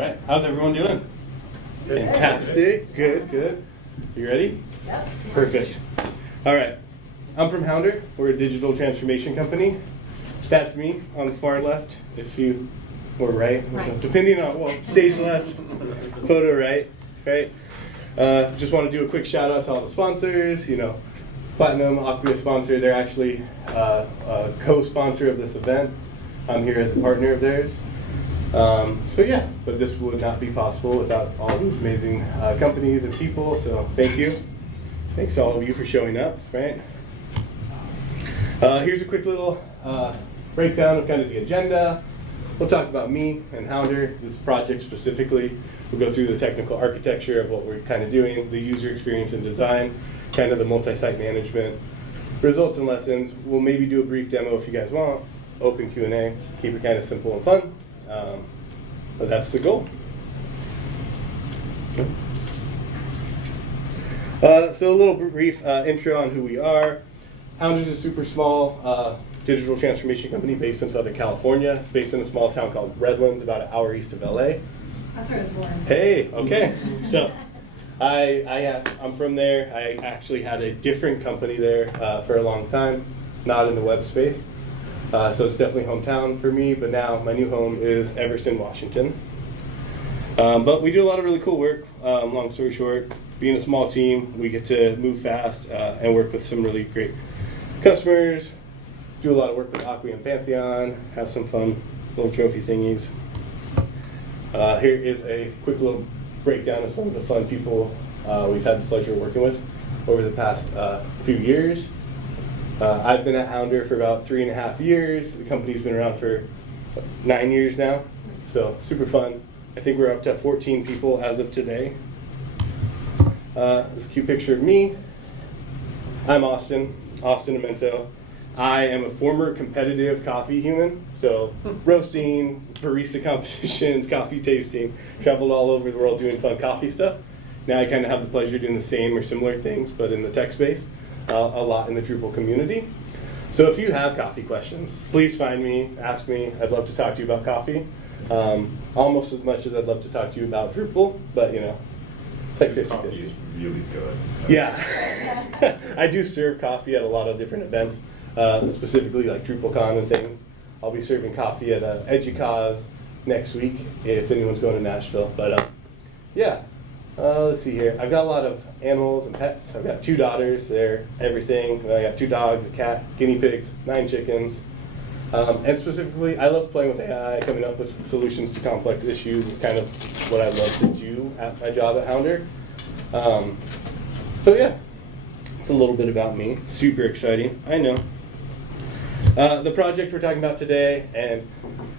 right, how's everyone doing? Fantastic, good. You ready? Yep. Perfect. All right, I'm from Hounder. We're a digital transformation company. That's me on the far left, if you were right. Depending on, well, stage left, photo right. Just want to do a quick shout out to all the sponsors. Platinum, Aquia sponsor, they're actually a co-sponsor of this event. I'm here as a partner of theirs. But this would not be possible without all these amazing companies and people, so thank you. Thanks to all of you for showing up, right? Here's a quick little breakdown of kind of the agenda. We'll talk about me and Hounder, this project specifically. We'll go through the technical architecture of what we're kind of doing, the user experience and design, kind of the multi-site management, results and lessons. We'll maybe do a brief demo if you guys want, open Q&A, keep it kind of simple and fun. But that's the goal. So a little brief intro on who we are. Hounder's a super small digital transformation company based in Southern California. It's based in a small town called Redlands, about an hour east of LA. That's where I was born. Hey, okay. So I'm from there. I actually had a different company there for a long time, not in the web space. So it's definitely hometown for me, but now my new home is Everson, Washington. But we do a lot of really cool work. Long story short, being a small team, we get to move fast and work with some really great customers, do a lot of work with Aquia and Pantheon, have some fun little trophy thingies. Here is a quick little breakdown of some of the fun people we've had the pleasure of working with over the past few years. I've been at Hounder for about 3.5 years. The company's been around for 9 years now, so super fun. I think we're up to 14 people as of today. This cute picture of me. I'm Austin Amento. I am a former competitive coffee human, so roasting, barista competitions, coffee tasting, traveled all over the world doing fun coffee stuff. Now I kind of have the pleasure of doing the same or similar things, but in the tech space. A lot in the Drupal community. So if you have coffee questions, please find me, ask me. I'd love to talk to you about coffee. Almost as much as I'd love to talk to you about Drupal, but like 50-50. Coffee is really good. Yeah. I do serve coffee at a lot of different events, specifically like DrupalCon and things. I'll be serving coffee at EduCause next week if anyone's going to Nashville. But let's see here. I've got a lot of animals and pets. I've got 2 daughters. They're everything. I got 2 dogs, a cat, guinea pigs, 9 chickens. And specifically, I love playing with AI, coming up with solutions to complex issues. Is kind of what I love to do at my job at Hounder. It's a little bit about me. Super exciting, I know. The project we're talking about today and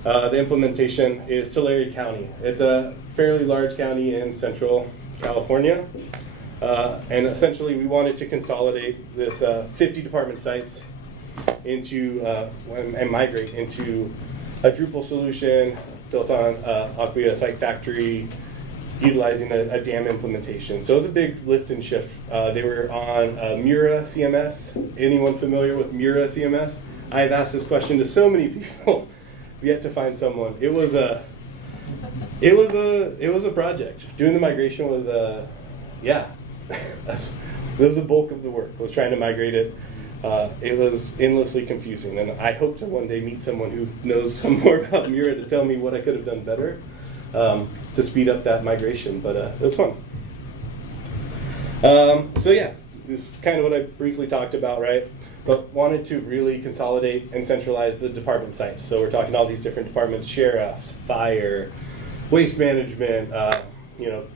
the implementation is Tulare County. It's a fairly large county in Central California. And essentially we wanted to consolidate this 50 department sites into and migrate into a Drupal solution built on Aquia Site Factory, utilizing a DAM implementation. So it was a big lift and shift. They were on Mura CMS. Anyone familiar with Mura CMS? I've asked this question to so many people, yet to find someone. It was a project. Doing the migration was it was the bulk of the work. Was trying to migrate it. It was endlessly confusing, and I hope to one day meet someone who knows some more about Mura to tell me what I could have done better to speed up that migration. But it was fun. This is kind of what I briefly talked about, right? But wanted to really consolidate and centralize the department sites. So we're talking all these different departments: sheriffs, fire, waste management,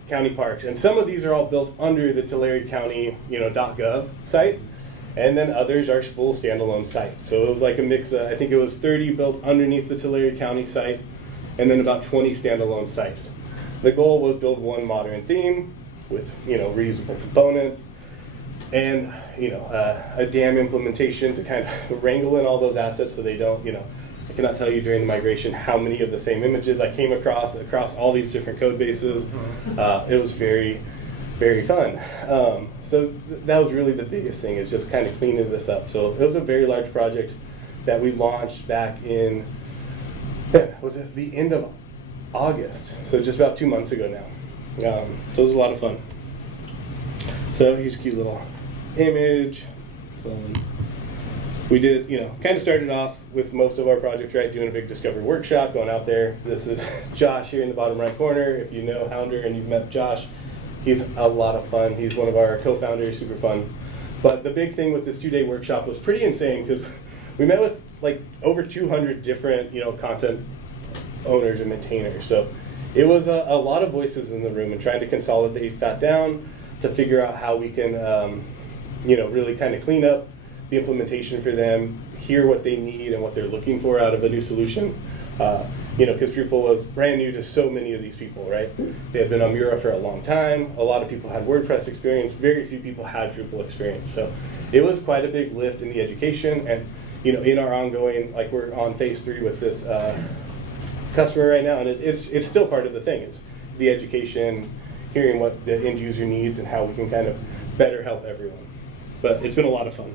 county parks, and some of these are all built under the Tulare County, .gov site, and then others are full standalone sites. So it was like a mix. I think it was 30 built underneath the Tulare County site, and then about 20 standalone sites. The goal was build one modern theme with reusable components, and a DAM implementation to kind of wrangle in all those assets so they don't. I cannot tell you during the migration how many of the same images I came across all these different code bases. It was very, very fun. So that was really the biggest thing, is just kind of cleaning this up. So it was a very large project that we launched back in, was it the end of August, so just about 2 months ago now. So it was a lot of fun. So here's a cute little image. We did, kind of started off with most of our projects, right, doing a big discovery workshop, going out there. This is Josh here in the bottom right corner. If you know Hounder and you've met Josh, he's a lot of fun. He's one of our co-founders, super fun. But the big thing with this 2-day workshop was pretty insane because we met with like over 200 different, content owners and maintainers. So it was a lot of voices in the room and trying to consolidate that down to figure out how we can, really kind of clean up the implementation for them, hear what they need and what they're looking for out of a new solution. Because Drupal was brand new to so many of these people, right? They had been on Mura for a long time. A lot of people had WordPress experience. Very few people had Drupal experience. So it was quite a big lift in the education. And, in our ongoing, like we're on phase 3 with this customer right now, and it's still part of the thing. It's the education, hearing what the end user needs and how we can kind of better help everyone. But it's been a lot of fun.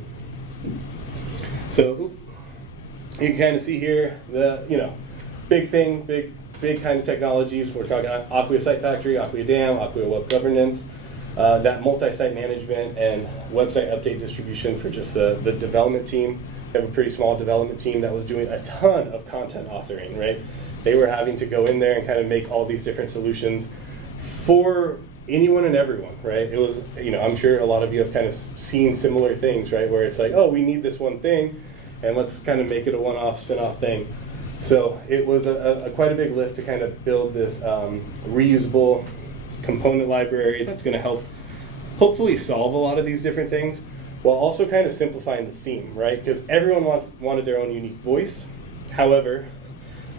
So you can kind of see here the, big thing, big kind of technologies. We're talking Acquia Site Factory, Acquia Dam, Acquia Web Governance, that multi-site management and website update distribution for just the development team. We have a pretty small development team that was doing a ton of content authoring, right? They were having to go in there and kind of make all these different solutions for anyone and everyone, right? It was, I'm sure a lot of you have kind of seen similar things, right? Where it's like, oh, we need this one thing, and let's kind of make it a one-off, spin-off thing. So it was quite a big lift to kind of build this reusable component library that's going to help hopefully solve a lot of these different things, while also kind of simplifying the theme, right? Because everyone wanted their own unique voice. However,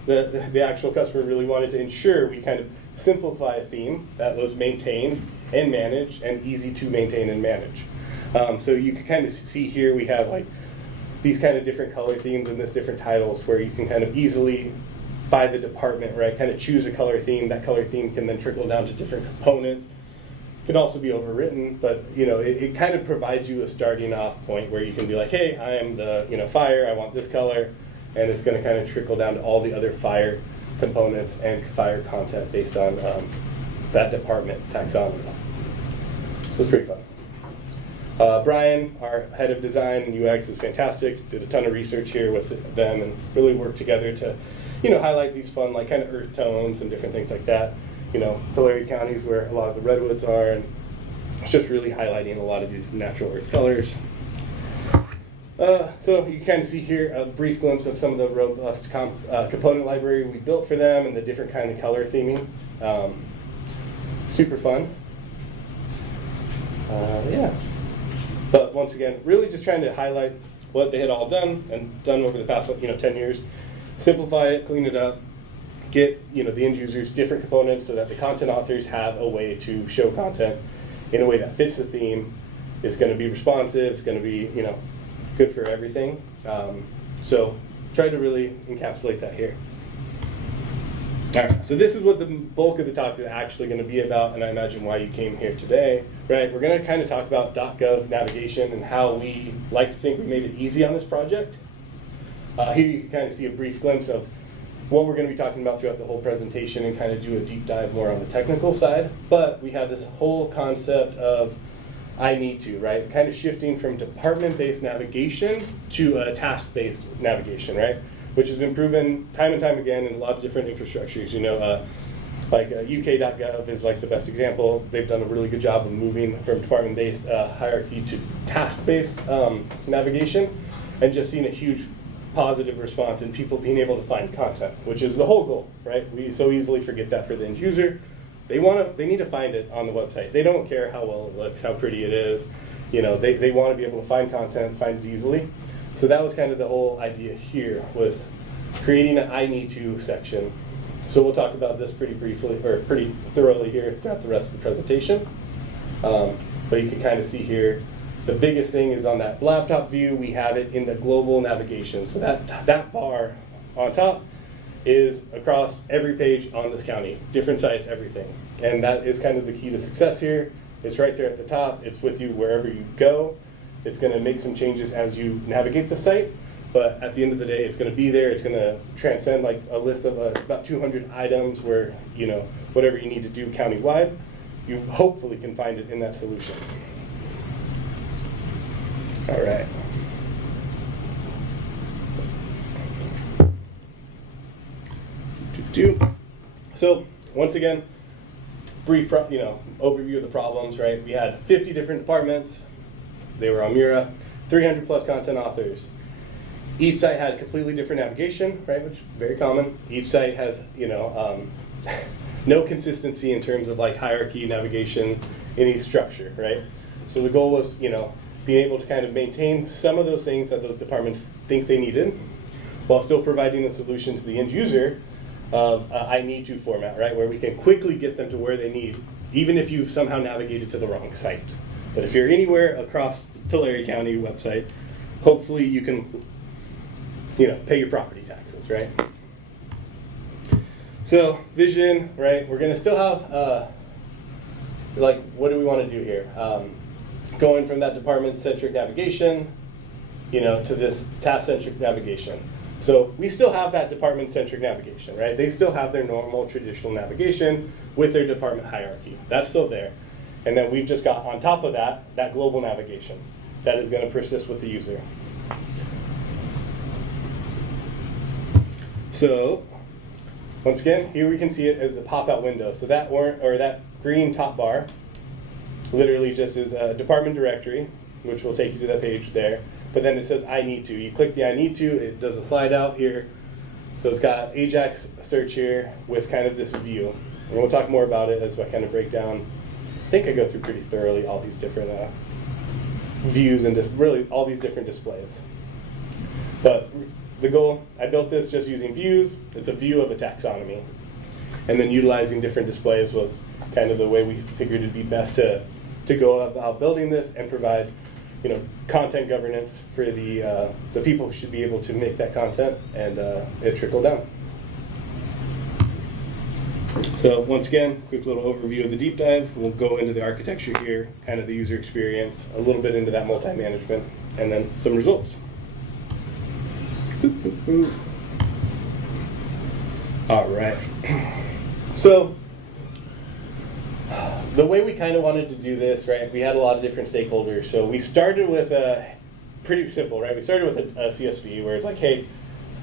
the actual customer really wanted to ensure we kind of simplify a theme that was maintained and managed and easy to maintain and manage. So you can kind of see here we have like these kind of different color themes and this different titles where you can kind of easily, by the department, right, kind of choose a color theme. That color theme can then trickle down to different components. It can also be overwritten, but it kind of provides you a starting off point where you can be like, hey, I am the fire, I want this color, and it's going to kind of trickle down to all the other fire components and fire content based on that department taxonomy. So it's pretty fun. Brian, our head of design and UX, is fantastic. Did a ton of research here with them and really worked together to, highlight these fun, like kind of earth tones and different things like that. Tulare County is where a lot of the redwoods are, and it's just really highlighting a lot of these natural earth colors. So you can kind of see here a brief glimpse of some of the robust component library we built for them and the different kind of color theming. Super fun. Yeah. But once again, really just trying to highlight what they had all done over the past 10 years. Simplify it, clean it up, get the end users different components so that the content authors have a way to show content in a way that fits the theme. It's going to be responsive. It's going to be good for everything. So try to really encapsulate that here. All right, so this is what the bulk of the talk is actually going to be about, and I imagine why you came here today, right? We're going to kind of talk about .gov navigation and how we like to think we made it easy on this project. Here you can kind of see a brief glimpse of what we're going to be talking about throughout the whole presentation and kind of do a deep dive more on the technical side. But we have this whole concept of I need to, right? Kind of shifting from department-based navigation to a task-based navigation, right? Which has been proven time and time again in a lot of different infrastructures. Like UK.gov is like the best example. They've done a really good job of moving from department-based hierarchy to task-based navigation, and just seen a huge positive response in people being able to find content, which is the whole goal, right? We so easily forget that for the end user. They need to find it on the website. They don't care how well it looks, how pretty it is. They want to be able to find content, find it easily. So that was kind of the whole idea here, was creating an I need to section. So we'll talk about this pretty briefly, or pretty thoroughly here throughout the rest of the presentation. But you can kind of see here, the biggest thing is on that laptop view, we have it in the global navigation. So that bar on top is across every page on this county, different sites, everything. And that is kind of the key to success here. It's right there at the top. It's with you wherever you go. It's going to make some changes as you navigate the site, but at the end of the day, it's going to be there. It's going to transcend like a list of about 200 items where, you know, whatever you need to do countywide, you hopefully can find it in that solution. All right. So once again, brief, overview of the problems, right? We had 50 different departments. They were on Mura, 300 plus content authors. Each site had completely different navigation, right? Which is very common. Each site has, no consistency in terms of like hierarchy, navigation, any structure, right? So the goal was, being able to kind of maintain some of those things that those departments think they needed, while still providing a solution to the end user of I need to format, right? Where we can quickly get them to where they need, even if you've somehow navigated to the wrong site. But if you're anywhere across Tulare County website, hopefully you can, pay your property taxes, right? So vision, right? We're going to still have, what do we want to do here? Going from that department-centric navigation, to this task-centric navigation. So we still have that department-centric navigation, right? They still have their normal traditional navigation with their department hierarchy. That's still there. And then we've just got on top of that, that global navigation that is going to persist with the user. So once again, here we can see it as the pop-out window. So that that green top bar literally just is a department directory, which will take you to that page there. But then it says I need to. You click the I need to, it does a slide out here. So it's got Ajax search here with kind of this view. And we'll talk more about it as I kind of break down. I think I go through pretty thoroughly all these different views and really all these different displays. But the goal, I built this just using views. It's a view of a taxonomy. And then utilizing different displays was kind of the way we figured it'd be best to go about building this and provide content governance for the people who should be able to make that content, and it trickled down. So once again, quick little overview of the deep dive. We'll go into the architecture here, kind of the user experience, a little bit into that multi-management, and then some results. All right. So the way we kind of wanted to do this, right, we had a lot of different stakeholders. So we started with pretty simple, right? We started with a CSV where it's like, hey,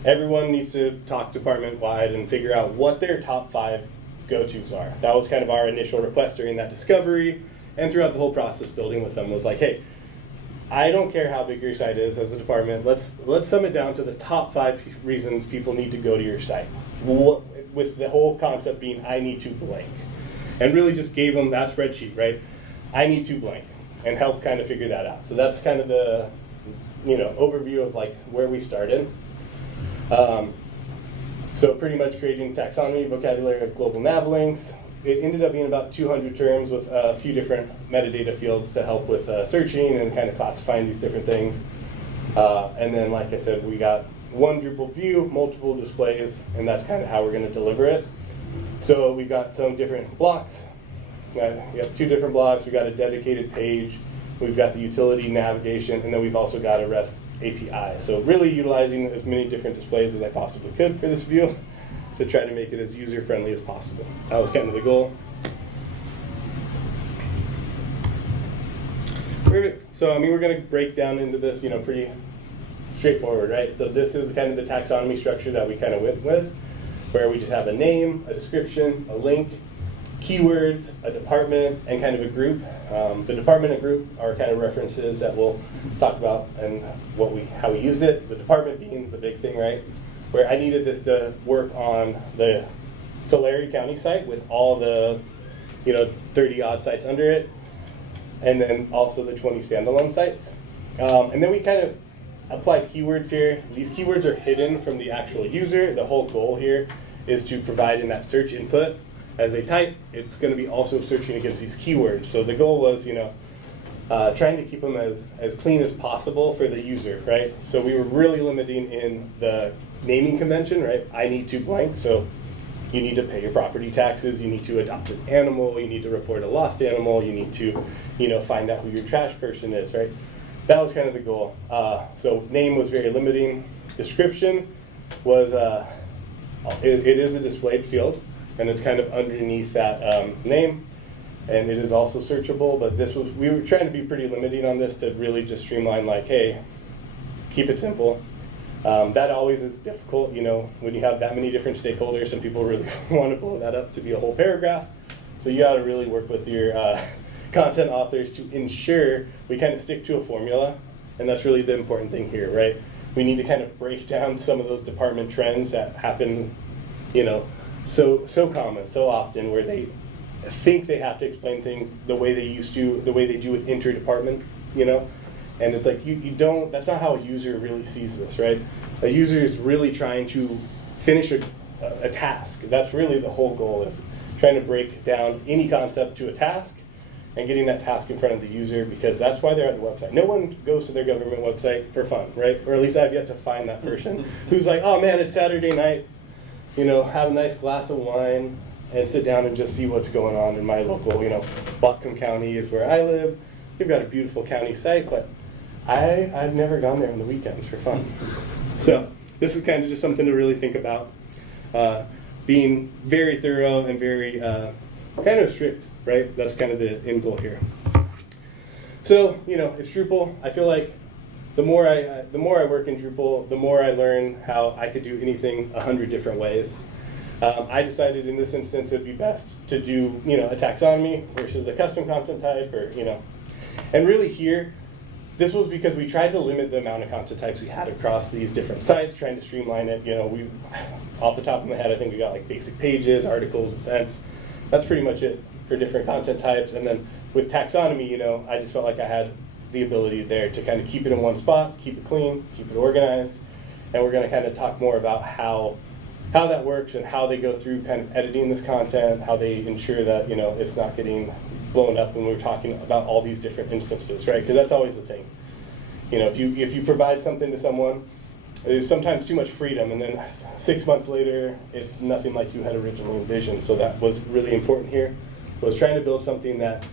everyone needs to talk department-wide and figure out what their top 5 go-tos are. That was kind of our initial request during that discovery, and throughout the whole process building with them was like, hey, I don't care how big your site is as a department. Let's sum it down to the top 5 reasons people need to go to your site, with the whole concept being I need to blank. And really just gave them that spreadsheet, right? I need to blank, and help kind of figure that out. So that's kind of the overview of like where we started. So pretty much creating taxonomy, vocabulary of global nav links. It ended up being about 200 terms with a few different metadata fields to help with searching and kind of classifying these different things. And then, like I said, we got one Drupal view, multiple displays, and that's kind of how we're going to deliver it. So we've got some different blocks. We have 2 different blocks. We've got a dedicated page. We've got the utility navigation, and then we've also got a REST API. So really utilizing as many different displays as I possibly could for this view to try to make it as user-friendly as possible. That was kind of the goal. Perfect. So we're going to break down into this, pretty straightforward, right? So this is kind of the taxonomy structure that we kind of went with, where we just have a name, a description, a link, keywords, a department, and kind of a group. The department and group are kind of references that we'll talk about and how we used it. The department being the big thing, right? Where I needed this to work on the Tulare County site with all the 30 odd sites under it, and then also the 20 standalone sites. And then we kind of applied keywords here. These keywords are hidden from the actual user. The whole goal here is to provide in that search input as they type, it's going to be also searching against these keywords. So the goal was, trying to keep them as clean as possible for the user, right? So we were really limiting in the naming convention, right? I need to blank, so you need to pay your property taxes, you need to adopt an animal, you need to report a lost animal, you need to, find out who your trash person is, right? That was kind of the goal. So name was very limiting. description was, it is a displayed field, and it's kind of underneath that name, and it is also searchable, but we were trying to be pretty limiting on this to really just streamline, like, hey, keep it simple. That always is difficult, when you have that many different stakeholders, some people really want to blow that up to be a whole paragraph. So you got to really work with your content authors to ensure we kind of stick to a formula, and that's really the important thing here, right? We need to kind of break down some of those department trends that happen, so common, so often, where they think they have to explain things the way they used to, the way they do it inter-department, And it's like, you don't, that's not how a user really sees this, right? A user is really trying to finish a task. That's really the whole goal, is trying to break down any concept to a task and getting that task in front of the user, because that's why they're at the website. No one goes to their government website for fun, right? Or at least I've yet to find that person who's like, oh man, it's Saturday night, have a nice glass of wine and sit down and just see what's going on in my local, Whatcom County is where I live. We've got a beautiful county site, but I've never gone there on the weekends for fun. So this is kind of just something to really think about. Being very thorough and very kind of strict, right? That's kind of the end goal here. So, it's Drupal. I feel like the more I work in Drupal, the more I learn how I could do anything 100 different ways. I decided in this instance it'd be best to do, a taxonomy versus a custom content type, or, and really here, this was because we tried to limit the amount of content types we had across these different sites, trying to streamline it. We, off the top of my head, I think we got like basic pages, articles, events. That's pretty much it for different content types. And then with taxonomy, I just felt like I had the ability there to kind of keep it in one spot, keep it clean, keep it organized. And we're going to kind of talk more about how that works and how they go through kind of editing this content, how they ensure that, it's not getting blown up when we're talking about all these different instances, right? Because that's always the thing. If you provide something to someone, there's sometimes too much freedom, and then 6 months later, it's nothing like you had originally envisioned. So that was really important here. Was trying to build something that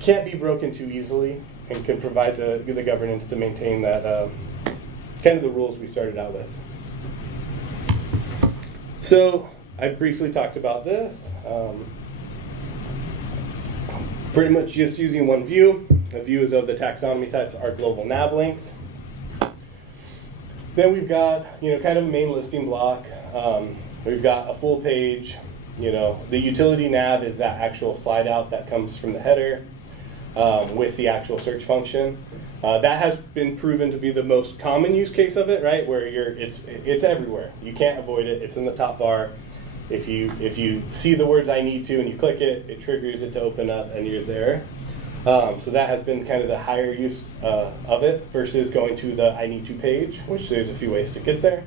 can't be broken too easily and can provide the governance to maintain that kind of the rules we started out with. So I briefly talked about this. Pretty much just using one view. The views of the taxonomy types are global nav links. Then we've got, kind of a main listing block. We've got a full page. The utility nav is that actual slide out that comes from the header with the actual search function. That has been proven to be the most common use case of it, right? Where it's everywhere. You can't avoid it. It's in the top bar. If you see the words I need to and you click it, it triggers it to open up and you're there. So that has been kind of the higher use of it versus going to the I need to page, which there's a few ways to get there.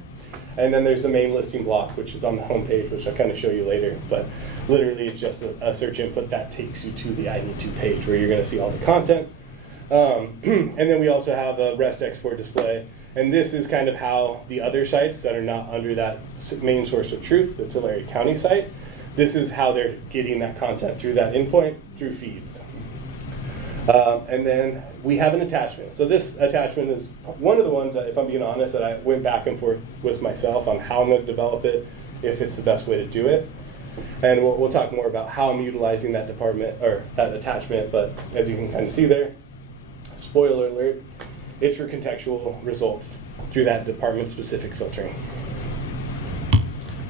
And then there's the main listing block, which is on the home page, which I'll kind of show you later. But literally it's just a search input that takes you to the I need to page where you're going to see all the content. And then we also have a REST export display. And this is kind of how the other sites that are not under that main source of truth, the Tulare County site, this is how they're getting that content through that endpoint, through feeds. And then we have an attachment. So this attachment is one of the ones that, if I'm being honest, that I went back and forth with myself on how I'm going to develop it, if it's the best way to do it. And we'll talk more about how I'm utilizing that department or that attachment. But as you can kind of see there, spoiler alert, it's for contextual results through that department-specific filtering.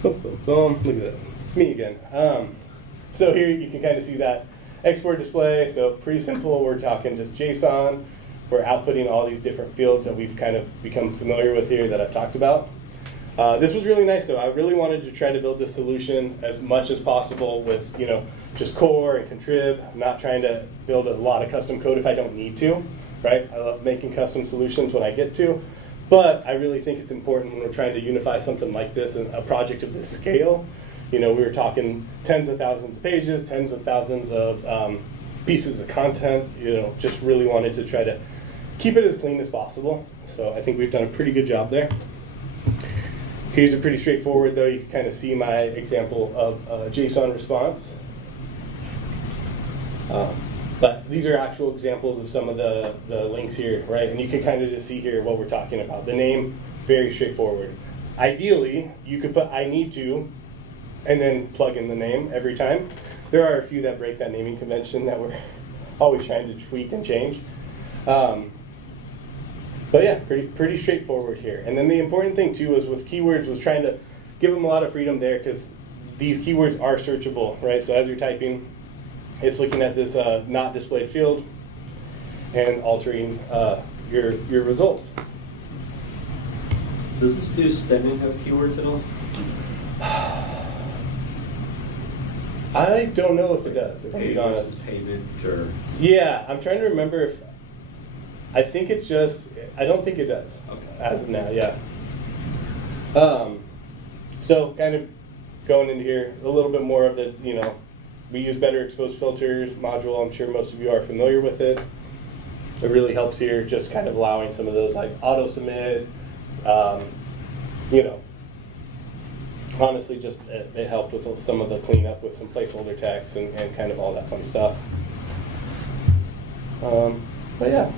Boom, boom, boom. Look at that. It's me again. So here you can kind of see that export display. So pretty simple. We're talking just JSON. We're outputting all these different fields that we've kind of become familiar with here that I've talked about. This was really nice, though. I really wanted to try to build this solution as much as possible with, just core and contrib. I'm not trying to build a lot of custom code if I don't need to. Right? I love making custom solutions when I get to, but I really think it's important when we're trying to unify something like this and a project of this scale. We were talking tens of thousands of pages, tens of thousands of pieces of content, just really wanted to try to keep it as clean as possible. So I think we've done a pretty good job there. Here's a pretty straightforward, though. You can kind of see my example of a JSON response. But these are actual examples of some of the links here, right? And you can kind of just see here what we're talking about. The name very straightforward. Ideally, you could put I need to, and then plug in the name every time. There are a few that break that naming convention that we're always trying to tweak and change. But yeah, pretty straightforward here. And then the important thing too was with keywords was trying to give them a lot of freedom there, because these keywords are searchable, right? So as you're typing, it's looking at this not displayed field and altering your results. Does this do stemming have keywords at all? I don't know if it does, if I'm being honest. Payment or... Yeah, I'm trying to remember if, I think it's just, I don't think it does, as of now, yeah. So kind of going into here, a little bit more of the, we use better exposed filters module. I'm sure most of you are familiar with it. It really helps here, just kind of allowing some of those like auto submit, honestly just it helped with some of the cleanup with some placeholder text and kind of all that fun stuff. But yeah.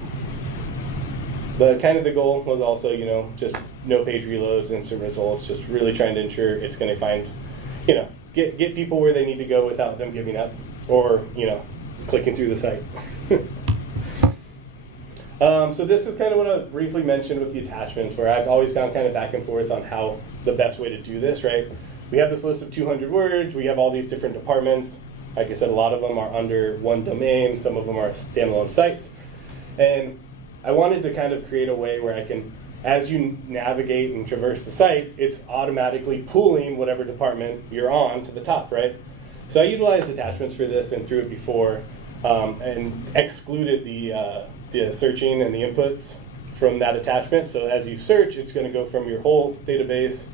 The goal was also, just no page reloads, instant results, just really trying to ensure it's going to find, get people where they need to go without them giving up or, clicking through the site. So this is kind of what I briefly mentioned with the attachments, where I've always gone kind of back and forth on how the best way to do this, right? We have this list of 200 words. We have all these different departments. Like I said, a lot of them are under one domain. Some of them are standalone sites. And I wanted to kind of create a way where I can, as you navigate and traverse the site, it's automatically pulling whatever department you're on to the top, right? So I utilized attachments for this and through it before, and excluded the searching and the inputs from that attachment. So as you search, it's going to go from your whole database,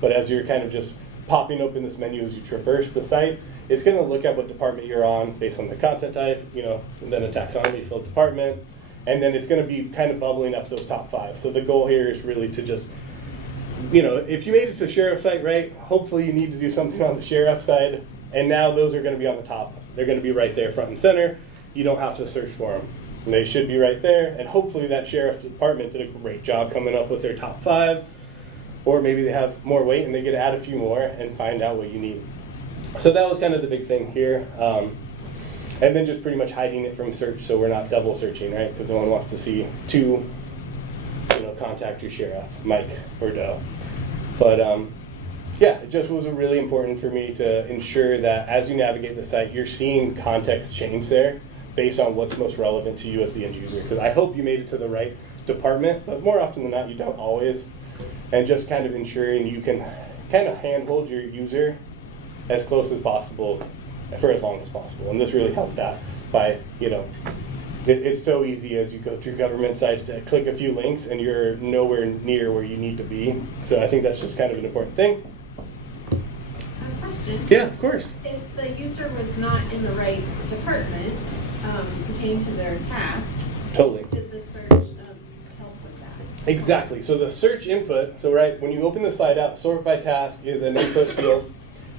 but as you're kind of just popping open this menu as you traverse the site, it's going to look at what department you're on based on the content type, and then a taxonomy field department. And then it's going to be kind of bubbling up those top 5. So the goal here is really to just, if you made it to sheriff site, right, hopefully you need to do something on the sheriff side. And now those are going to be on the top. They're going to be right there front and center. You don't have to search for them. And they should be right there. And hopefully that sheriff department did a great job coming up with their top 5. Or maybe they have more weight and they get to add a few more and find out what you need. So that was kind of the big thing here. And then just pretty much hiding it from search so we're not double searching, right? Because no one wants to see two, contact your sheriff, Mike or Doe. But yeah, it just was really important for me to ensure that as you navigate the site, you're seeing context change there based on what's most relevant to you as the end user. Because I hope you made it to the right department, but more often than not, you don't always. And just kind of ensuring you can kind of handhold your user as close as possible for as long as possible. And this really helped that by, it's so easy as you go through government sites to click a few links and you're nowhere near where you need to be. So I think that's just kind of an important thing. I have a question. Yeah, of course. If the user was not in the right department pertaining to their task, Totally. did the search help with that? Exactly. So the search input, so right, when you open the site out, sort by task is an input field.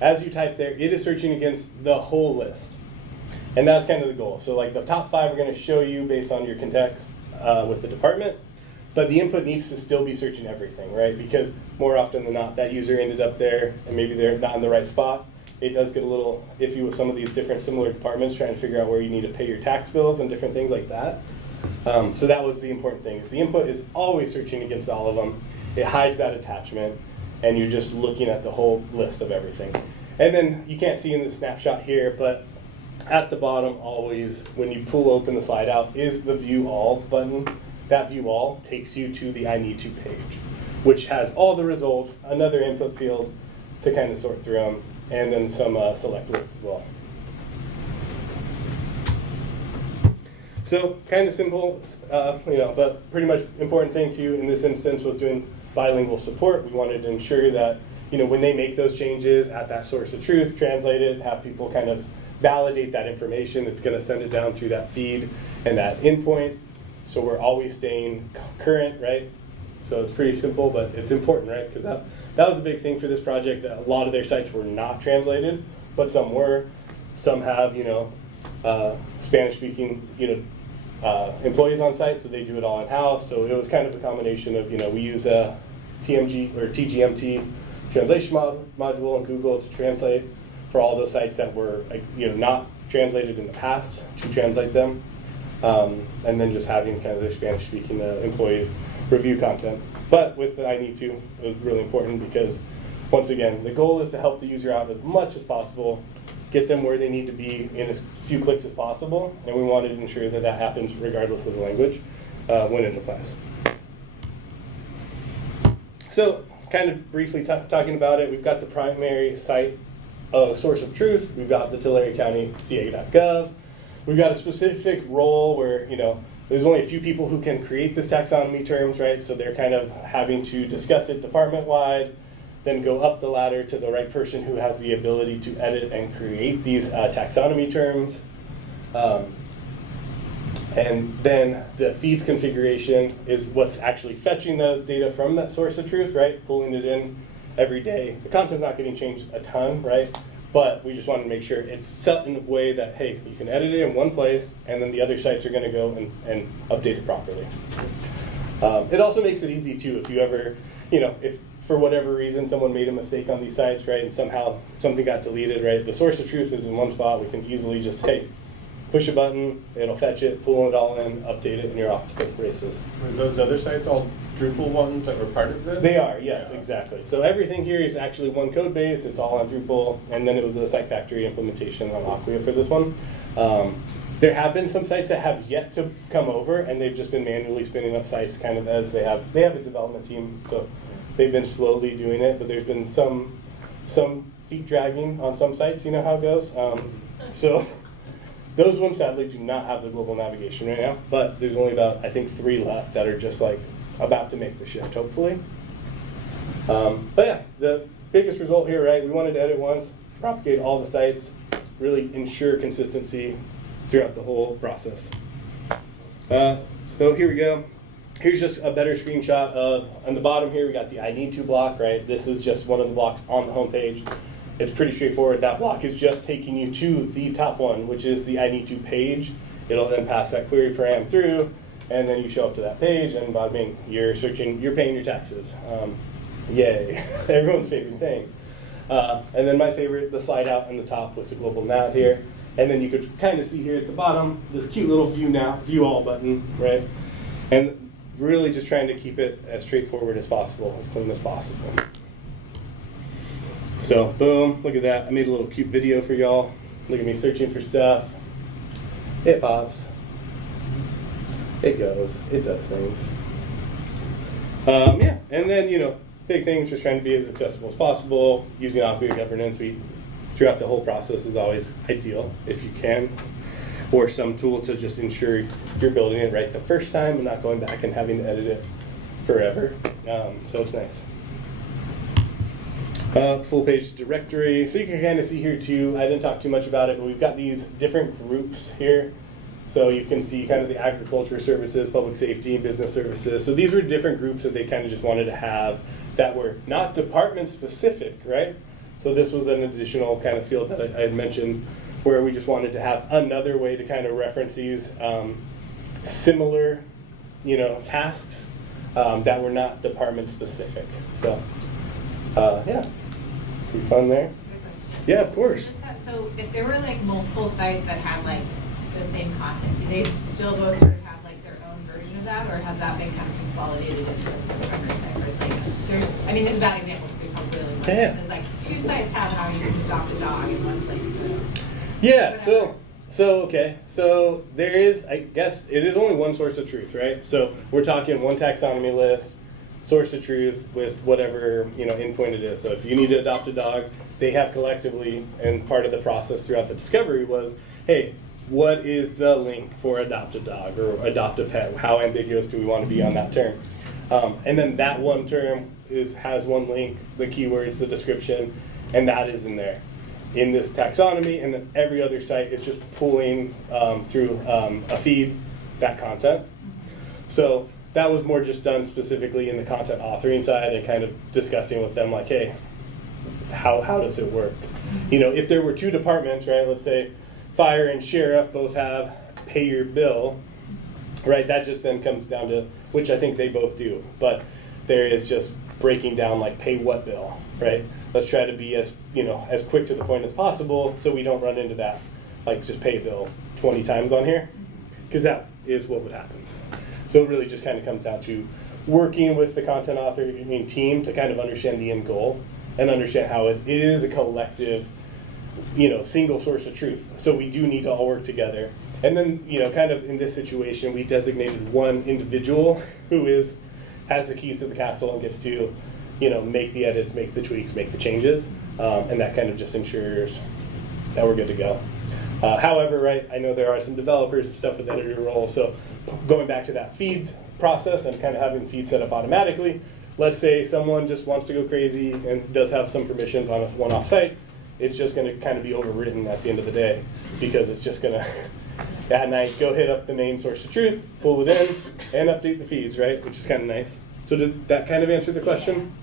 As you type there, it is searching against the whole list. And that's kind of the goal. So like the top 5 are going to show you based on your context with the department, but the input needs to still be searching everything, right? Because more often than not, that user ended up there and maybe they're not in the right spot. It does get a little iffy with some of these different similar departments trying to figure out where you need to pay your tax bills and different things like that. So that was the important thing. Is the input is always searching against all of them. It hides that attachment, and you're just looking at the whole list of everything. And then you can't see in the snapshot here, but at the bottom always, when you pull open the slide out, is the View All button. That View All takes you to the I Need To page, which has all the results, another input field to kind of sort through them, and then some select lists as well. So kind of simple, but pretty much important thing too in this instance was doing bilingual support. We wanted to ensure that when they make those changes at that source of truth, translate it, have people kind of validate that information. It's going to send it down through that feed and that endpoint. So we're always staying current, right? So it's pretty simple, but it's important, right? Because that was a big thing for this project. That a lot of their sites were not translated, but some were. Some have, Spanish-speaking, employees on site, so they do it all in-house. So it was kind of a combination of, we use TMG or TGMT translation module in Google to translate for all those sites that were not translated in the past, to translate them, and then just having kind of their Spanish-speaking employees review content. But with the I need to, it was really important because, once again, the goal is to help the user out as much as possible, get them where they need to be in as few clicks as possible, and we wanted to ensure that that happens regardless of the language when in the class. So, kind of briefly talking about it, we've got the primary site source of truth, we've got the Tulare County CA.gov, we've got a specific role where, there's only a few people who can create this taxonomy terms, right? So they're kind of having to discuss it department-wide, then go up the ladder to the right person who has the ability to edit and create these taxonomy terms. And then the feeds configuration is what's actually fetching the data from that source of truth, right? Pulling it in every day. The content's not getting changed a ton, right? But we just wanted to make sure it's set in a way that, hey, you can edit it in one place, and then the other sites are going to go and update it properly. It also makes it easy, too, if you ever, if for whatever reason someone made a mistake on these sites, right, and somehow something got deleted, right, the source of truth is in one spot. We can easily just, hey, push a button, it'll fetch it, pull it all in, update it, and you're off to the races. Were those other sites all Drupal ones that were part of this? They are, yes, Yeah. exactly. So everything here is actually one code base. It's all on Drupal, and then it was a Site Factory implementation on Acquia for this one. There have been some sites that have yet to come over, and they've just been manually spinning up sites kind of as they have a development team, so they've been slowly doing it, but there's been some feet dragging on some sites, you know how it goes. So those ones sadly do not have the global navigation right now, but there's only about, I think, 3 left that are just like about to make the shift, hopefully. But yeah, the biggest result here, right, we wanted to edit once, propagate all the sites, really ensure consistency throughout the whole process. So here we go. Here's just a better screenshot of, on the bottom here, we got the I need to block, right? This is just one of the blocks on the home page. It's pretty straightforward. That block is just taking you to the top one, which is the I need to page. It'll then pass that query param through, and then you show up to that page, and bada bing, you're paying your taxes. Yay, everyone's favorite thing. And then my favorite, the slide out in the top with the global nav here. And then you could kind of see here at the bottom, this cute little view all button, right? And really just trying to keep it as straightforward as possible, as clean as possible. So boom, look at that. I made a little cute video for y'all. Look at me searching for stuff. It pops. It goes. It does things. Yeah, and then, big things, just trying to be as accessible as possible. Using Acquia governance throughout the whole process is always ideal if you can. Or some tool to just ensure you're building it right the first time and not going back and having to edit it forever. So it's nice. Full page directory. So you can kind of see here too, I didn't talk too much about it, but we've got these different groups here. So you can see kind of the agriculture services, public safety, business services. So these were different groups that they kind of just wanted to have that were not department specific, right? So this was an additional kind of field that I had mentioned where we just wanted to have another way to kind of reference these similar, tasks that were not department specific. So, yeah, pretty fun there. Yeah, of course. So if there were like multiple sites that had like the same content, do they still both sort of have like their own version of that, or has that been kind of consolidated into the primary site? Where it's like, there's a bad example because they probably really want Yeah. There's like 2 sites have how you can adopt a dog, and one's like Yeah, so there is, I guess, it is only one source of truth, right? So we're talking one taxonomy list, source of truth with whatever, endpoint it is. So if you need to adopt a dog, they have collectively, and part of the process throughout the discovery was, hey, what is the link for adopt a dog or adopt a pet? How ambiguous do we want to be on that term? And then that one term has one link, the keywords, the description, and that is in there. In this taxonomy, and then every other site is just pulling through a feeds that content. So that was more just done specifically in the content authoring side and kind of discussing with them like, hey, how does it work? If there were 2 departments, right, let's say fire and sheriff both have pay your bill, right, that just then comes down to, which I think they both do, but there is just breaking down like pay what bill, right? Let's try to be as, as quick to the point as possible so we don't run into that, like just pay a bill 20 times on here, because that is what would happen. So it really just kind of comes down to working with the content author team to kind of understand the end goal and understand how it is a collective, single source of truth. So we do need to all work together. And then, kind of in this situation, we designated one individual who has the keys to the castle and gets to, make the edits, make the tweaks, make the changes. And that kind of just ensures that we're good to go. However, right, I know there are some developers and stuff with editor roles. So going back to that feeds process and kind of having the feed set up automatically, let's say someone just wants to go crazy and does have some permissions on a one-off site, it's just going to kind of be overwritten at the end of the day, because it's just going to, at night, go hit up the main source of truth, pull it in, and update the feeds, right, which is kind of nice. So did that kind of answer the question?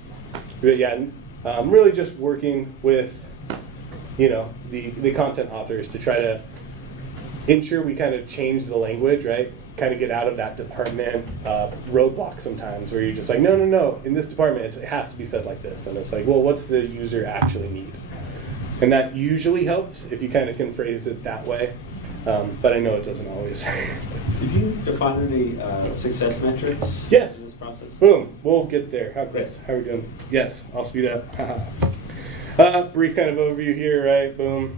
But yeah, really just working with, the content authors to try to ensure we kind of change the language, right? Kind of get out of that department roadblock sometimes where you're just like, no, in this department it has to be said like this. And it's like, well, what's the user actually need? And that usually helps if you kind of can phrase it that way. But I know it doesn't always. Did you define any success metrics Yes. in this process? Boom, we'll get there. How are we doing? Yes, I'll speed up. Brief kind of overview here, right? Boom.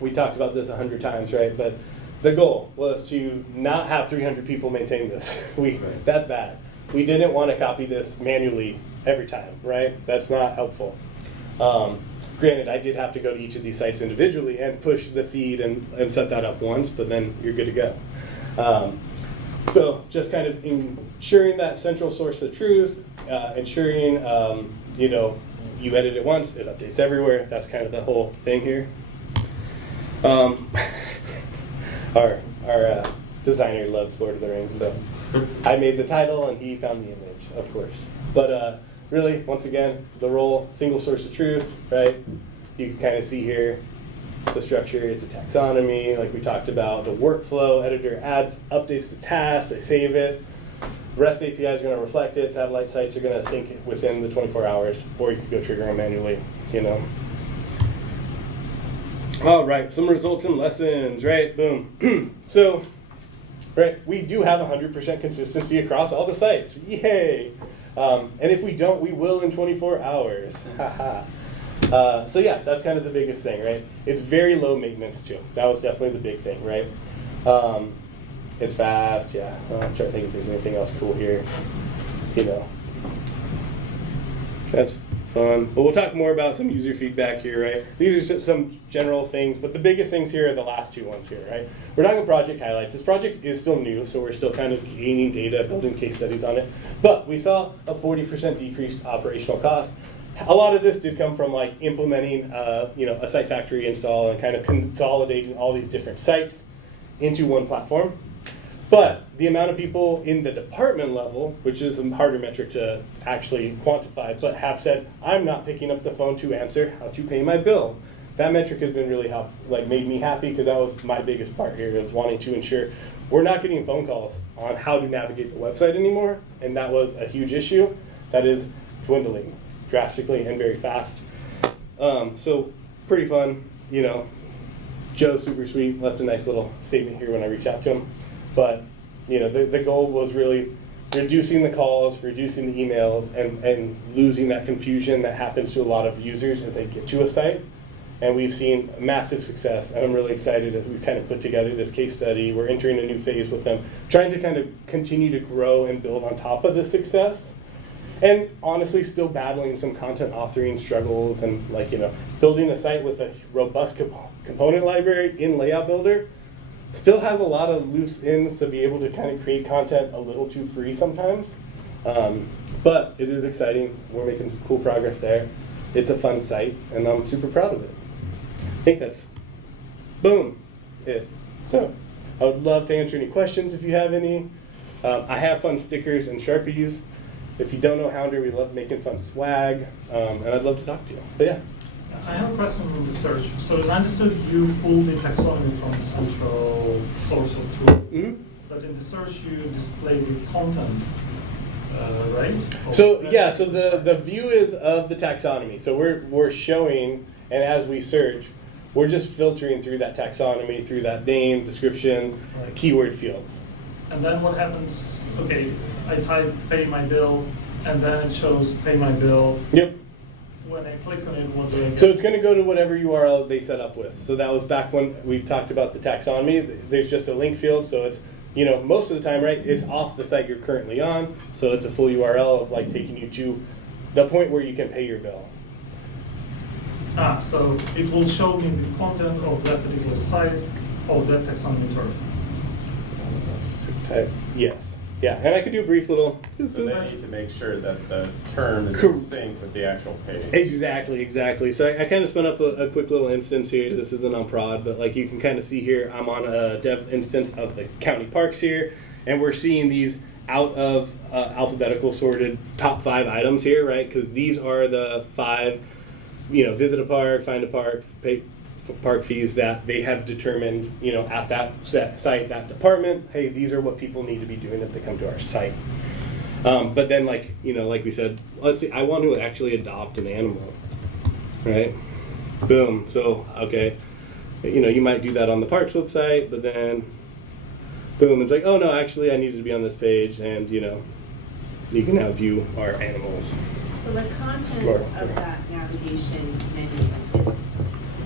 We talked about this 100 times, right? But the goal was to not have 300 people maintain this. That's bad. We didn't want to copy this manually every time, right? That's not helpful. Granted, I did have to go to each of these sites individually and push the feed and set that up once, but then you're good to go. So just kind of ensuring that central source of truth, ensuring, you edit it once, it updates everywhere. That's kind of the whole thing here. Our designer loves Lord of the Rings, so I made the title and he found the image, of course. But really, once again, the role, single source of truth, right? You can kind of see here the structure. It's a taxonomy, like we talked about. The workflow, editor adds, updates the task, they save it. REST API is going to reflect it. Satellite sites are going to sync it within the 24 hours, or you could go trigger them manually, All right, some results and lessons, right? Boom. So, right, we do have 100% consistency across all the sites. Yay! And if we don't, we will in 24 hours. So yeah, that's kind of the biggest thing, right? It's very low maintenance too. That was definitely the big thing, right? It's fast, yeah. I'm trying to think if there's anything else cool here. That's fun. But we'll talk more about some user feedback here, right? These are just some general things, but the biggest things here are the last two ones here, right? We're talking project highlights. This project is still new, so we're still kind of gaining data, building case studies on it. But we saw a 40% decreased operational cost. A lot of this did come from like implementing, a site factory install and kind of consolidating all these different sites into one platform. But the amount of people in the department level, which is a harder metric to actually quantify, but have said, I'm not picking up the phone to answer how to pay my bill. That metric has been really made me happy, because that was my biggest part here, is wanting to ensure we're not getting phone calls on how to navigate the website anymore, and that was a huge issue. That is dwindling drastically and very fast. So pretty fun, Joe's super sweet, left a nice little statement here when I reached out to him. But the goal was really reducing the calls, reducing the emails, and losing that confusion that happens to a lot of users as they get to a site. And we've seen massive success, and I'm really excited that we've kind of put together this case study. We're entering a new phase with them, trying to kind of continue to grow and build on top of this success. And honestly, still battling some content authoring struggles and building a site with a robust component library in Layout Builder still has a lot of loose ends to be able to kind of create content a little too free sometimes. But it is exciting. We're making some cool progress there. It's a fun site, and I'm super proud of it. I think that's, boom, it. So I would love to answer any questions if you have any. I have fun stickers and Sharpies. If you don't know Hounder, we love making fun swag, and I'd love to talk to you. But yeah. I have a question on the search. So as I understood, you pulled the taxonomy from the central source of truth, Mm-hmm. but in the search you display the content right? So yeah, so the view is of the taxonomy. So we're showing, and as we search, we're just filtering through that taxonomy, through that name, description, Right. keyword fields. And then what happens, okay, I type pay my bill, and then it shows pay my bill. Yep. When I click on it, what do I get? So it's going to go to whatever URL they set up with. So that was back when we talked about the taxonomy. There's just a link field, so it's, you know, most of the time, right, it's off the site you're currently on, so it's a full URL of like taking you to the point where you can pay your bill. So it will show me the content of that particular site of that taxonomy term. So type yes. Yeah, and I could do a brief little. So they need to make sure that the term is Cool. in sync with the actual page. Exactly. So I kind of spun up a quick little instance here. This isn't on prod, but like you can kind of see here, I'm on a dev instance of the county parks here, and we're seeing these out of alphabetical sorted top 5 items here, right? Because these are the 5, you know, visit a park, find a park, pay park fees that they have determined, you know, at that site, that department. Hey, these are what people need to be doing if they come to our site. But then, like, you know, like we said, let's see, I want to actually adopt an animal, right? Boom. So, okay, you know, you might do that on the parks website, but then, boom, it's like, oh no, actually, I needed to be on this page, and you know, you can now view our animals. So the content Sure. of that navigation menu is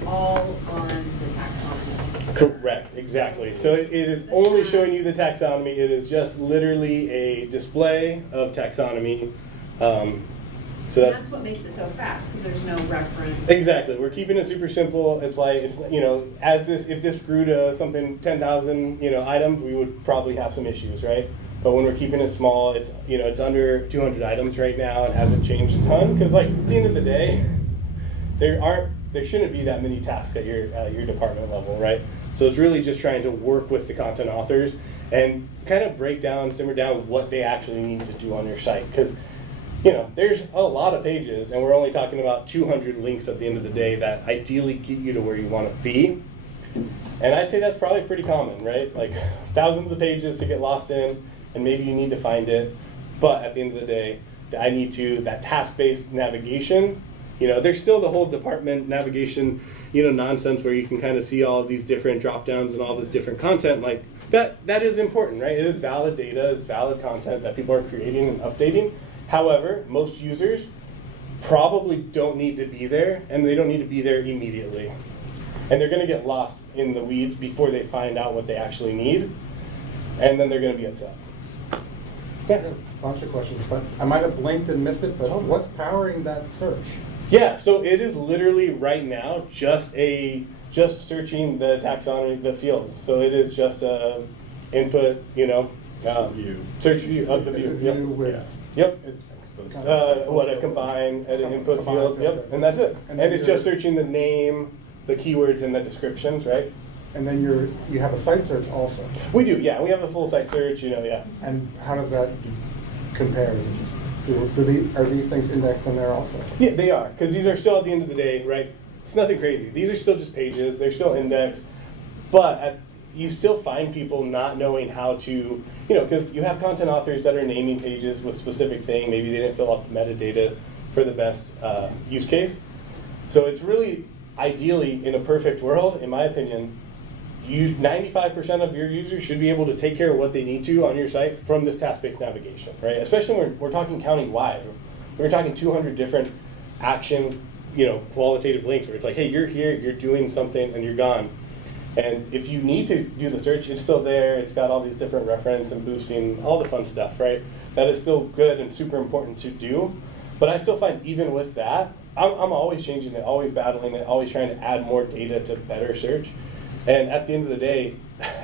all on the taxonomy. Correct, exactly. So it is only showing you the taxonomy. It is just literally a display of taxonomy. So And that's that's what makes it so fast, because there's no reference. exactly. We're keeping it super simple. It's like, it's, you know, as this, if this grew to something 10,000, you know, items, we would probably have some issues, right? But when we're keeping it small, it's, you know, it's under 200 items right now and hasn't changed a ton. Because like at the end of the day, there shouldn't be that many tasks at your department level, right? So it's really just trying to work with the content authors and kind of break down, simmer down what they actually need to do on your site. Because, you know, there's a lot of pages, and we're only talking about 200 links at the end of the day that ideally get you to where you want to be. And I'd say that's probably pretty common, right? Like thousands of pages to get lost in, and maybe you need to find it. But at the end of the day, that task-based navigation, you know, there's still the whole department navigation, you know, nonsense where you can kind of see all of these different drop-downs and all this different content. Like that is important, right? It is valid data, it's valid content that people are creating and updating. However, most users probably don't need to be there, and they don't need to be there immediately. And they're going to get lost in the weeds before they find out what they actually need, and then they're going to be upset. Yeah, a bunch of questions, but I might have blinked and missed it, but what's powering that search? Yeah, so it is literally right now just searching the taxonomy, the fields. So it is just a input, you know, View. search view of the It's a view. view Yep. with, Yep. it's Exposed. kind of- What a combine, edit input Combine field. filter. Yep, and that's it. And And then it's just you're- searching the name, the keywords, and the descriptions, right? and then you have a site search also. We do, yeah. We have a full site search, you know, yeah. And how does that compare? Is it just, are these things indexed on there also? Yeah, they are, because these are still, at the end of the day, right? It's nothing crazy. These are still just pages. They're still indexed, but you still find people not knowing how to, you know, because you have content authors that are naming pages with specific thing. Maybe they didn't fill out the metadata for the best use case. So it's really, ideally, in a perfect world, in my opinion, 95% of your users should be able to take care of what they need to on your site from this task-based navigation, right? Especially when we're talking county-wide. We're talking 200 different action, you know, qualitative links where it's like, hey, you're here, you're doing something, and you're gone. And if you need to do the search, it's still there. It's got all these different reference and boosting, all the fun stuff, right? That is still good and super important to do. But I still find even with that, I'm always changing it, always battling it, always trying to add more data to better search. And at the end of the day,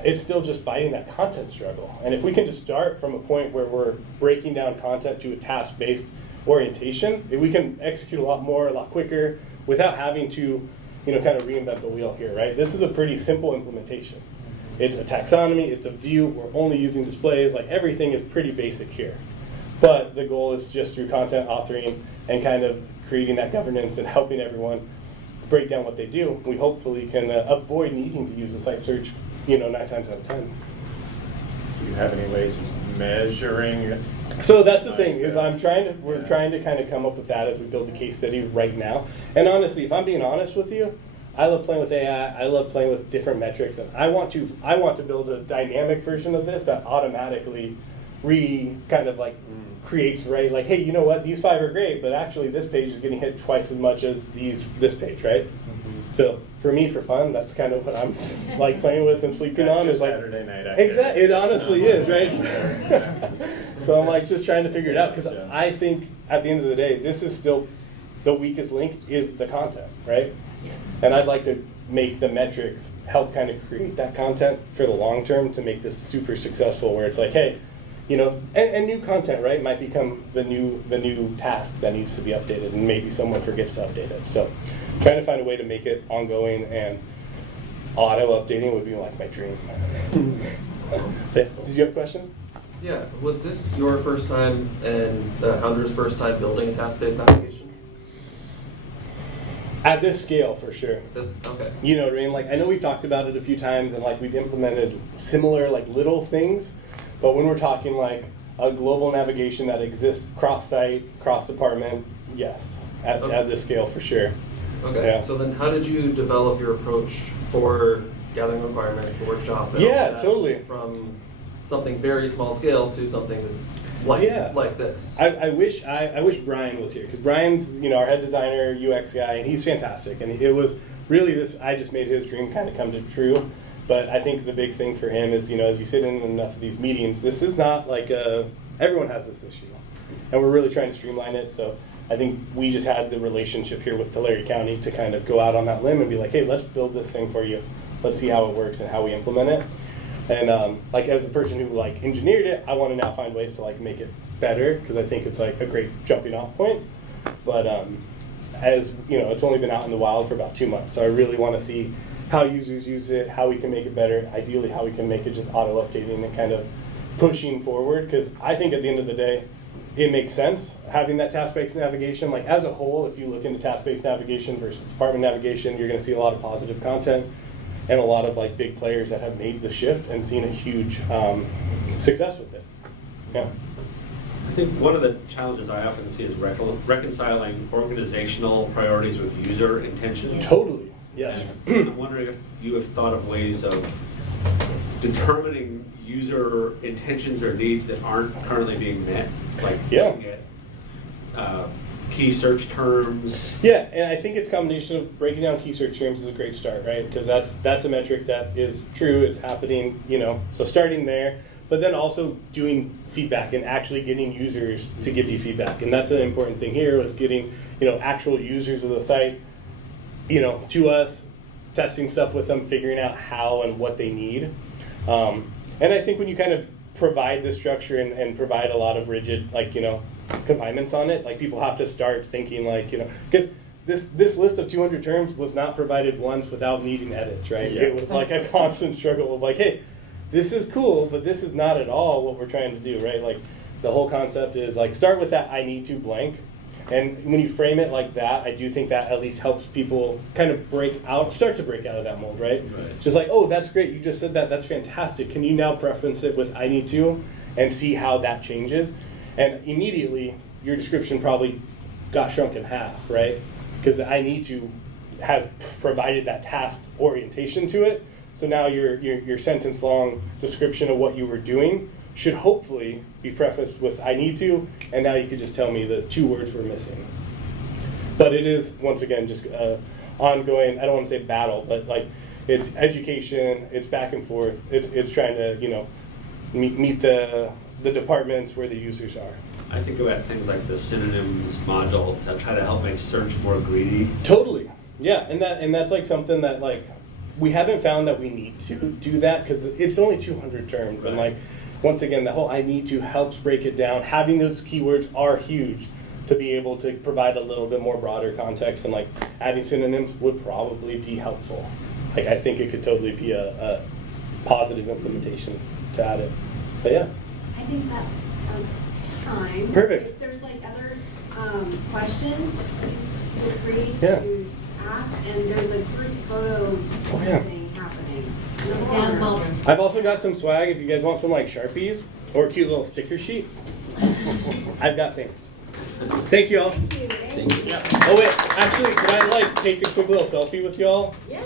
it's still just fighting that content struggle. And if we can just start from a point where we're breaking down content to a task-based orientation, we can execute a lot more, a lot quicker, without having to, you know, kind of reinvent the wheel here, right? This is a pretty simple implementation. It's a taxonomy, it's a view, we're only using displays, like everything is pretty basic here. But the goal is just through content authoring and kind of creating that governance and helping everyone break down what they do, we hopefully can avoid needing to use the site search, you know, 9 times out of 10. Do you have any ways of measuring So that's the thing, is we're trying to kind of come up with that as we build the case study right now. And honestly, if I'm being honest with you, I love playing with AI, I love playing with different metrics, and I want to build a dynamic version of this that automatically creates, right? Like, hey, you know what, these 5 are great, but actually this page is getting hit twice as much as this page, right? So for me, for fun, that's kind of what I'm like playing with and sleeping That's on. your Is like Saturday night exactly, it honestly is, right? Yeah. So I'm like just trying to figure it out, because I think at the end of the day, this is still the weakest link is the content, right? And I'd like to make the metrics help kind of create that content for the long term to make this super successful, where it's like, hey, you know, and new content, right, might become the new task that needs to be updated, and maybe someone forgets to update it. So trying to find a way to make it ongoing and auto updating would be like my dream. Did you have a question? Yeah, was this your first time and the Hounder's first time building a task-based application? At this scale, for sure. Okay. You know what I mean? Like, I know we've talked about it a few times, and like we've implemented similar like little things, but when we're talking like a global navigation that exists cross-site, cross-department, yes, at this scale for sure. Okay. Yeah. So then, how did you develop your approach for gathering requirements, the workshop? And all Yeah, that, totally. From something very small scale to something that's like this. I wish Brian was here, because Brian's, you know, our head designer, UX guy, and he's fantastic. And it was really this. I just made his dream kind of come to true. But I think the big thing for him is, you know, as you sit in enough of these meetings, this is not like everyone has this issue, and we're really trying to streamline it. So I think we just had the relationship here with Tulare County to kind of go out on that limb and be like, hey, let's build this thing for you. Let's see how it works and how we implement it. And like, as the person who like engineered it, I want to now find ways to like make it better, because I think it's like a great jumping off point. But as you know, it's only been out in the wild for about 2 months, so I really want to see how users use it, how we can make it better, ideally how we can make it just auto updating and kind of pushing forward. Because I think at the end of the day, it makes sense having that task-based navigation. Like, as a whole, if you look into task-based navigation versus department navigation, you're going to see a lot of positive content and a lot of like big players that have made the shift and seen a huge success with it. Yeah. I think one of the challenges I often see is reconciling organizational priorities with user intentions. Totally. Yes. And I'm wondering if you have thought of ways of determining user intentions or needs that aren't currently being met, like looking at key search terms. Yeah, and I think it's a combination of breaking down key search terms is a great start, right? Because that's a metric that is true, it's happening, you know. So starting there, but then also doing feedback and actually getting users to give you feedback. And that's an important thing here, was getting, you know, actual users of the site, you know, to us, testing stuff with them, figuring out how and what they need. And I think when you kind of provide the structure and provide a lot of rigid, like, you know, confinements on it, like, people have to start thinking, like, you know, because this list of 200 terms was not provided once without needing edits, right? Yeah. It was like a constant struggle of like, hey, this is cool, but this is not at all what we're trying to do, right? Like, the whole concept is like, start with that I need to blank. And when you frame it like that, I do think that at least helps people kind of start to break out of that mold, right? Just like, oh, that's great, you just said that, that's fantastic. Can you now preference it with I need to, and see how that changes? And immediately, your description probably got shrunk in half, right? Because I need to have provided that task orientation to it. So now your sentence-long description of what you were doing should hopefully be prefaced with I need to, and now you could just tell me the 2 words we're missing. But it is, once again, just ongoing, I don't want to say battle, but like, it's education, it's back and forth, it's trying to, you know, meet the departments where the users are. I think about things like the synonyms module to try to help make search more greedy. Totally, yeah, and that's like something that like, we haven't found that we need to do that, because it's only 200 terms, and like, once again, the whole I need to helps break it down. Having those keywords are huge to be able to provide a little bit more broader context, and like adding synonyms would probably be helpful. Like, I think it could totally be a positive implementation to add it. But yeah. I think that's time. Perfect. If there's like other questions, please feel free Yeah. to ask. And there's a group photo thing happening. Yeah, I've also got some swag if you guys want some like Sharpies or a cute little sticker sheet. I've got things. Thank you all. Thank you. Thank you. Oh wait, actually, can I like take a quick little selfie with y'all? Yeah.